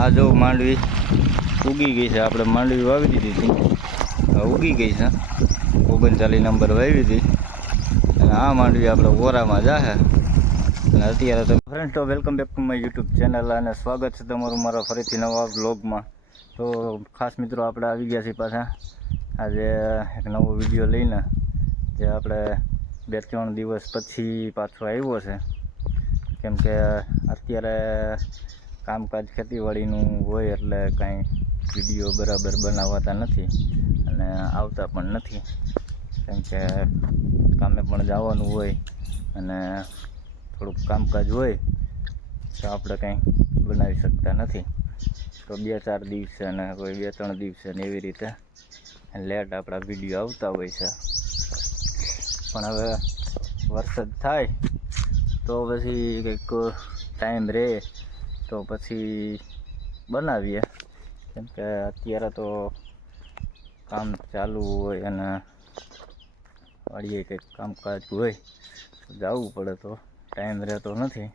આ જો માંડવી ઉગી ગઈ છે. આપણે માંડવી વાવી દીધી હતી, ઉગી ગઈ છે. 39 નંબર વાવી હતી અને આ માંડવી આપણે ઓરામાં જાહે. અને અત્યારે તો ફ્રેન્ડ તો welcome back to my YouTube channel અને સ્વાગત છે તમારું મારા ફરીથી નવા વ્લોગમાં. તો ખાસ મિત્રો આપણે આવી ગયા છીએ પાછા આજે એક નવો વિડીયો લઈને, જે આપણે 2-3 દિવસ પછી પાછો આવ્યો છે. કેમ કે અત્યારે કામકાજ ખેતીવાડીનું હોય એટલે કાંઈ વિડીયો બરાબર બનાવાતા નથી અને આવતા પણ નથી. કેમ કે કામે પણ જવાનું હોય અને થોડુંક કામકાજ હોય તો આપણે કંઈ બનાવી શકતા નથી. તો 2-4 દિવસે અને કોઈ 2-3 દિવસે ને એવી રીતે લેટ આપણા વિડીયો આવતા હોય છે. પણ હવે વરસાદ થાય તો પછી કંઈક ટાઈમ રહે તો પછી બનાવીએ. કેમ કે અત્યારે તો કામ ચાલુ હોય અને વાડીએ કંઈક કામકાજ હોય તો જવું પડે, તો ટાઈમ રહેતો નથી.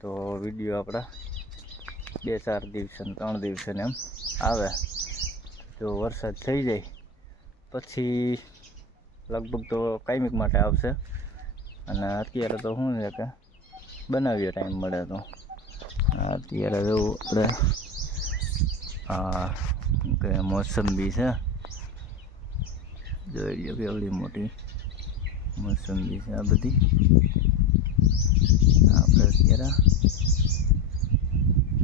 તો વિડીયો આપણા 2-4 દિવસે ને 3 દિવસે ને એમ આવે. જો વરસાદ થઈ જાય પછી લગભગ તો કાયમિક માટે આવશે. અને અત્યારે તો શું છે કે બનાવીએ ટાઈમ મળે તો. અત્યારે જેવું આપણે કે મોસંબી છે, જોઈ લો કેવડી મોટી મોસંબી છે. આ બધી આપણે અત્યારે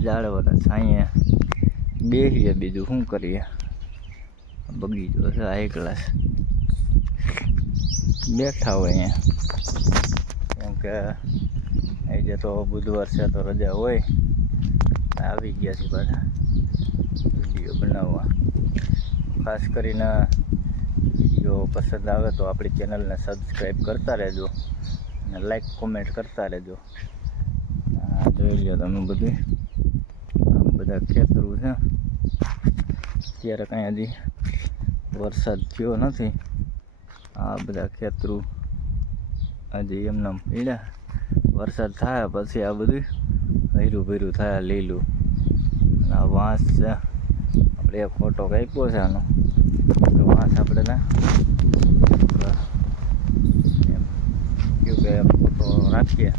ઝાડવાના છાંયે બેસીએ, બીજું શું કરીએ. બગીચો છે હાઈ ક્લાસ, બેઠા હોય અહીંયા. કેમ કે આજે તો બુધવાર છે તો રજા હોય. આવી ગયા છે પાછા વિડીયો બનાવવા. ખાસ કરીને વિડીયો પસંદ આવે તો આપણી ચેનલને સબસ્ક્રાઈબ કરતા રહેજો અને લાઈક કોમેન્ટ કરતા રહેજો. જોઈ લો તમે બધું, બધા ખેતરું છે. અત્યારે કાંઈ હજી વરસાદ થયો નથી. આ બધા ખેતરું હજી એમને પીડ્યા. વરસાદ થાય પછી આ બધું હૈરું ભૈરું થાય લીલું. આ વાંસ છે, આપણે એક ફોટો કાપ્યો છે આનો, તો વાંસ આપણે ના એમ કહ્યું કે ફોટો રાખીએ,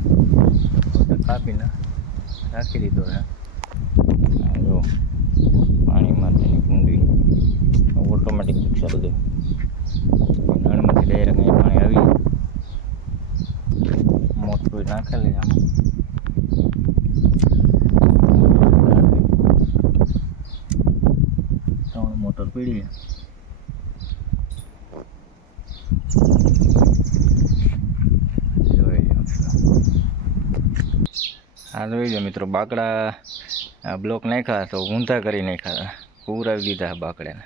ફોટો કાપીને રાખી દીધો છે. જો પાણીમાં તેની કુંડી ઓટોમેટિક છે બધું. નળમાંથી ડાયરેક્ટ અહીં પાણી આવી મોટું નાખેલી છે. 3 મોટર પડી. આ જોઈ લો મિત્રો, બાકડા બ્લોક નાખ્યા તો ઊંધા કરી નાખ્યા, ઉવરાવી દીધા બાકડાને.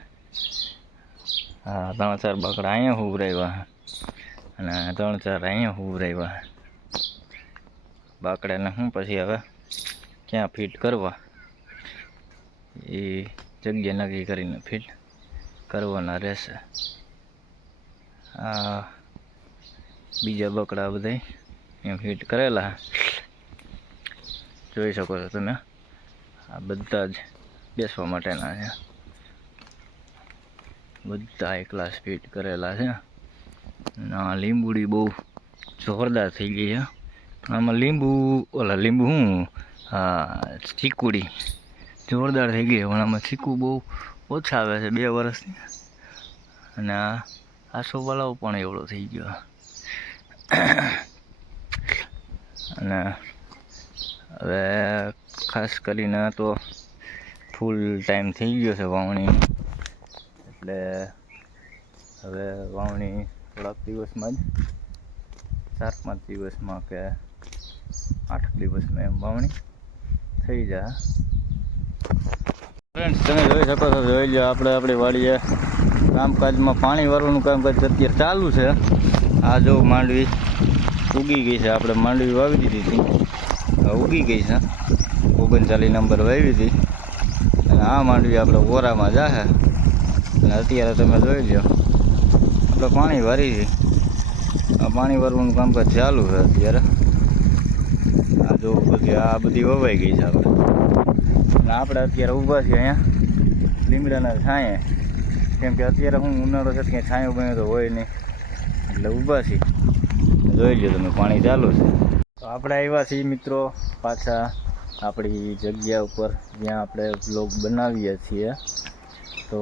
હા, 3-4 બાકડા અહીંયા ઉવરાવ્યા અને 3-4 અહીંયા ઉવરાવ્યા. બાકડાને શું પછી હવે ક્યાં ફિટ કરવા એ જગ્યા નક્કી કરીને ફિટ કરવાના રહેશે. આ બીજા બકડા બધા એમ ફિટ કરેલા જોઈ શકો છો તમે. આ બધા જ બેસવા માટેના છે, બધા એક ક્લાસ ફિટ કરેલા છે. આ લીંબુડી બહુ જોરદાર થઈ ગઈ છે. આમાં લીંબુ શું ચીકુડી જોરદાર થઈ ગઈ, પણ આમાં ચીકુ બહુ ઓછા આવે છે 2 વર્ષની. અને આ સોપાલાઓ પણ એવડો થઈ ગયો. અને હવે ખાસ કરીને તો ફૂલ ટાઈમ થઈ ગયો છે વાવણીનો, એટલે હવે વાવણી થોડાક દિવસમાં જ 4-5 દિવસમાં કે 8 દિવસમાં એમ વાવણી થઈ જાય. ફ્રેન્ડ્સ તમે જોઈ શકો છો, જોઈ લો આપણે આપણી વાડીએ કામકાજમાં પાણી વાળવાનું કામકાજ અત્યારે ચાલુ છે. આ જો માંડવી ઉગી ગઈ છે. આપણે માંડવી વાવી દીધી હતી, ઉગી ગઈ છે. 39 નંબર વાવી હતી અને આ માંડવી આપણે ઓરામાં જાહે. અને અત્યારે તમે જોઈ લો આપણે પાણી વારી છે. આ પાણી વારવાનું કામકાજ ચાલુ છે અત્યારે. આ જો બધી વવાઈ ગઈ છે આપણે. અને આપણે અત્યારે ઊભા છીએ અહીંયા લીમડાના છાંયે, કેમ કે અત્યારે હું ઉનાળો છે ક્યાંય છાંયો બન્યો તો હોય નહીં, એટલે ઊભા છીએ. જોઈ લો તમે પાણી ચાલુ છે. તો આપણે આવ્યા છીએ મિત્રો પાછા આપણી જગ્યા ઉપર જ્યાં આપણે વ્લોગ બનાવીએ છીએ. તો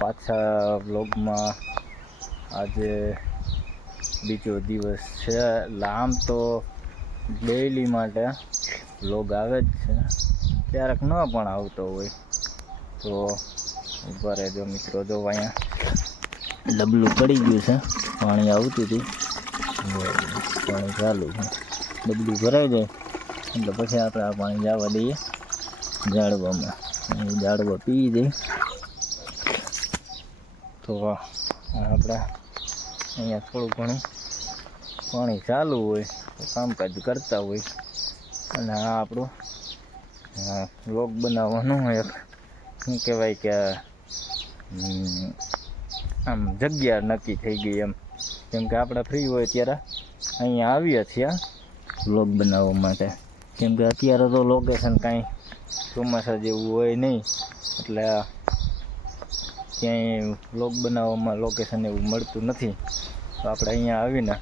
પાછા વ્લોગમાં આજે બીજો દિવસ છે. એટલે આમ તો ડેઈલી માટે વ્લોગ આવે જ છે, ક્યારેક ન પણ આવતો હોય. તો ઉપર જો મિત્રો જો અહીંયા ડબલું પડી ગયું છે, પાણી આવતું હતું, પાણી ચાલુ છે. ડબલું ભરાઈ જાય એટલે પછી આપણે આ પાણી જવા દઈએ ઝાડવામાં, ઝાડવા પી દઈએ. તો આપણે અહીંયા થોડું ઘણું પાણી ચાલુ હોય તો કામકાજ કરતા હોય. અને આ આપણું વ્લોગ બનાવવાનું એક શું કહેવાય કે આમ જગ્યા નક્કી થઈ ગઈ એમ, કેમ કે આપણે ફ્રી હોય ત્યારે અહીંયા આવીએ છીએ વ્લોગ બનાવવા માટે. કેમ કે અત્યારે તો લોકેશન કાંઈ ચોમાસા જેવું હોય નહીં, એટલે ક્યાંય વ્લોગ બનાવવામાં લોકેશન એવું મળતું નથી. તો આપણે અહીંયા આવીને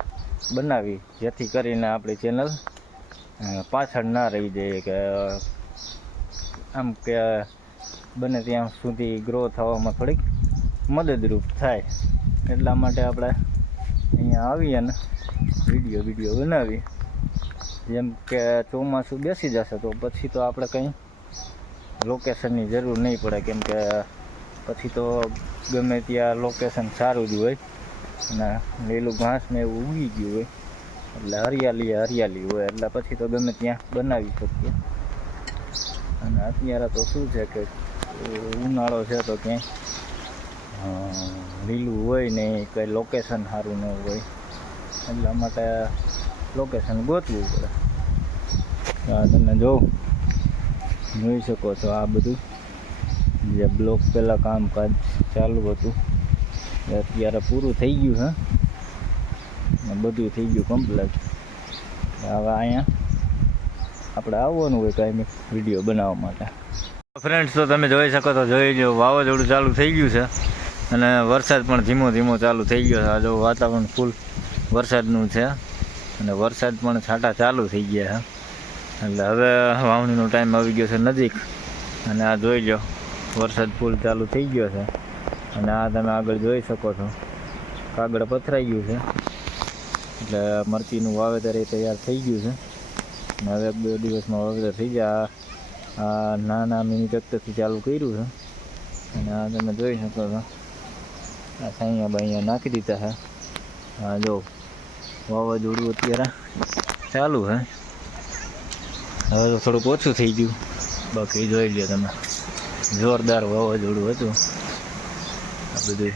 બનાવી, જેથી કરીને આપણી ચેનલ પાછળ ના રહી જાય, કે આમ કે બને ત્યાં સુધી ગ્રો થવામાં થોડીક મદદરૂપ થાય. એટલા માટે આપણે અહીંયા આવીએ ને વિડીયો બનાવી. જેમ કે ચોમાસું બેસી જશે તો પછી તો આપણે કંઈ લોકેશનની જરૂર નહીં પડે, કેમ કે પછી તો ગમે ત્યાં લોકેશન સારું જ હોય અને લીલું ઘાસ ને એવું ઉગી ગયું હોય, એટલે હરિયાળી હોય, એટલે પછી તો ગમે ત્યાં બનાવી શકીએ. અને અત્યારે તો શું છે કે ઉનાળો છે તો ક્યાંય લીલું હોય ને કંઈ લોકેશન સારું ન હોય, એટલા માટે લોકેશન ગોતવું પડે. આ તમે જોઈ શકો છો, આ બધું જે બ્લોક પહેલાં કામકાજ ચાલુ હતું એ અત્યારે પૂરું થઈ ગયું છે, બધું થઈ ગયું કમ્પ્લીટ. હવે અહીંયા આપણે આવવાનું હોય કાંઈ વિડીયો બનાવવા માટે. ફ્રેન્ડ્સ તો તમે જોઈ શકો તો જોઈ લો, વાવાઝોડું ચાલુ થઈ ગયું છે અને વરસાદ પણ ધીમો ધીમો ચાલુ થઈ ગયો છે. આ જો વાતાવરણ ફૂલ વરસાદનું છે અને વરસાદ પણ છાંટા ચાલુ થઈ ગયા છે, એટલે હવે વાવણીનો ટાઈમ આવી ગયો છે નજીક. અને આ જોઈ લો વરસાદ ફૂલ ચાલુ થઈ ગયો છે. અને આ તમે આગળ જોઈ શકો છો કાગળ પથરાઈ ગયું છે, એટલે મરચીનું વાવેતર એ તૈયાર થઈ ગયું છે. અને હવે 1-2 દિવસમાં વાવેતર થઈ જાય. આ નાના મિની ટ્રેક્ટરથી ચાલુ કર્યું છે. અને આ તમે જોઈ શકો છો આ સાઈયા બાઈયા નાખી દીધા છે. હા જો વાવાઝોડું અત્યારે ચાલુ છે, હવે તો થોડુંક ઓછું થઈ ગયું, બાકી જોઈ લો તમે જોરદાર વાવાઝોડું હતું આ બધું.